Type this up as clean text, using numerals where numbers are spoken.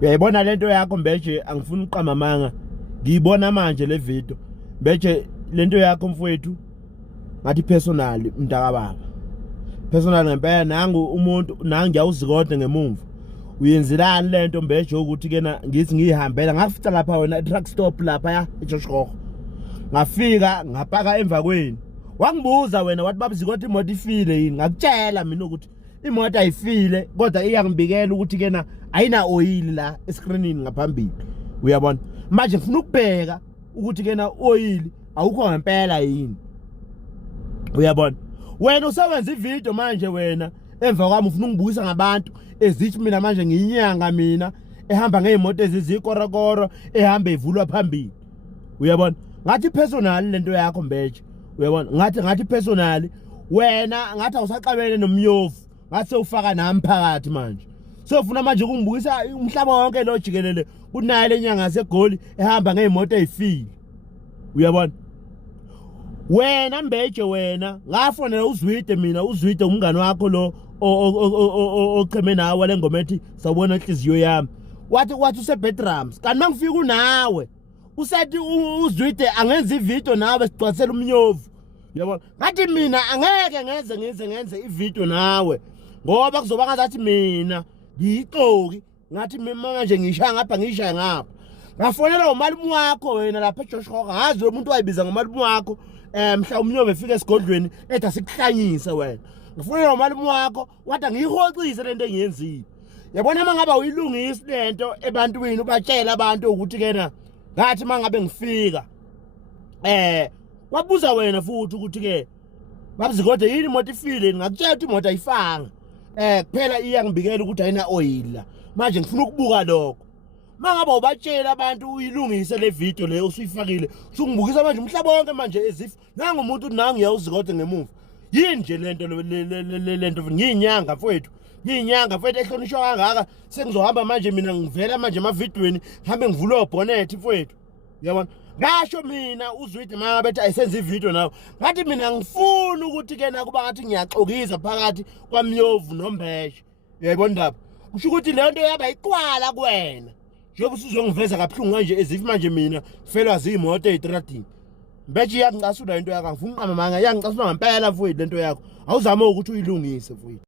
Uyayibona lento yakho Mbeje, angifuni uqama amanga. Ngiyibona manje le video. Mbeje lento yakho mfowethu ngathi personal mntaka baba. Personal ngempela nangu umuntu nangu ngiyawuzikode ngemuva. Uyenzelani lento Mbeje ukuthi kena ngithi ngihambela ngafika lapha wena truck stop lapha ya eJoshkho. Ngafika ngapaka emva kweni. Wangibuza wena wathi babuzikode imoto ifile yini? Ngakutshela mina ukuthi imoto ayifile kodwa iyangibikela ukuthi kena ayina oil la escreenini ngaphambili. Uyabona? Manje ngifuna ukubheka ukuthi kena oil awukho ngempela yini. Uyabona? Wena usebenza ivideo manje wena emva kwami ufuna ungibukisa ngabantu ezithi mina manje ngiyinyanga mina ehamba ngeemoto ezizikorokoro ehamba evulwa phambili. Uyabona? Ngathi personal lento yakho Mbeje. Uyabona? Ngathi personal wena ngathi awusaqabele nomyovu. Ngathi ufaka nami phakathi manje. Sofuna manje ukungibukisa umhlaba wonke lo jikelele kunayo lenyanga segoli ehamba ngeemoto ezifile. Uyabona? Wena Mbeje wena ngafonela uZwide mina uZwide umngane wakho lo ocheme nawe lengoma ethi sawubona inhliziyo yami. Wathi usebedrums kanti mangifika unawe usethi uZwide angenza ivideo nawe sicwasela umnyovu. Uyabona? Ngathi mina angeke ngenze ivideo nawe ngoba kuzoba ngazathi mina ngiyixoki ngathi mina manje ngishaya ngapha ngishaya ngapha. Ngafonela umalume wakho wena lapha eJoshkho ngazi lo muntu wayibiza ngomalume wakho mhla umnyovu efika esigodlweni ethi asikuhlanyise wena. Ngafonela umalume wakho wathi ngiyihoxise lento engiyenzile. Yabona mangaba uyilungisa lento ebantwini ubatshela abantu ukuthi kena ngathi mangabe ngifika wabuza wena futhi ukuthi ke babuzikode yini imoto ifile ngakutshela ukuthi imoto ayifanga kuphela iyangibikela ukuthi ayina oil la. Manje ngifuna ukubuka lokho. Mangaba ubatshela abantu uyilungise le video le usuyifakile usungibukisa manje umhlaba wonke manje ezif nangu umuntu nangu ngiyawuzikode ngemuva. Yini nje lento ngiyinyanga mfowethu. Ngiyinyanga mfowethu ehlonishwa kangaka sengizohamba manje mina ngivela manje emavidweni ngihambe ngivula obonnet mfowethu. Uyabona? Ngasho mina uZwide mangabethi ayisenza ivideo nawe. Ngathi mina ngifuna ukuthi kena kuba ngathi ngiyaxokisa phakathi kwaMyovu noMbeje. Uyayibona ndaba? Kusho ukuthi lento yaba iqwala kuwena. Njengoba usuzongiveza kabuhlungu manje ezif manje mina felwa zimoto ezitradini. Mbeje iyangicasula into yakho ngifuna uqama manga iyangicasula ngempela mfowethu lento yakho. Awuzame ukuthi uyilungise mfowethu.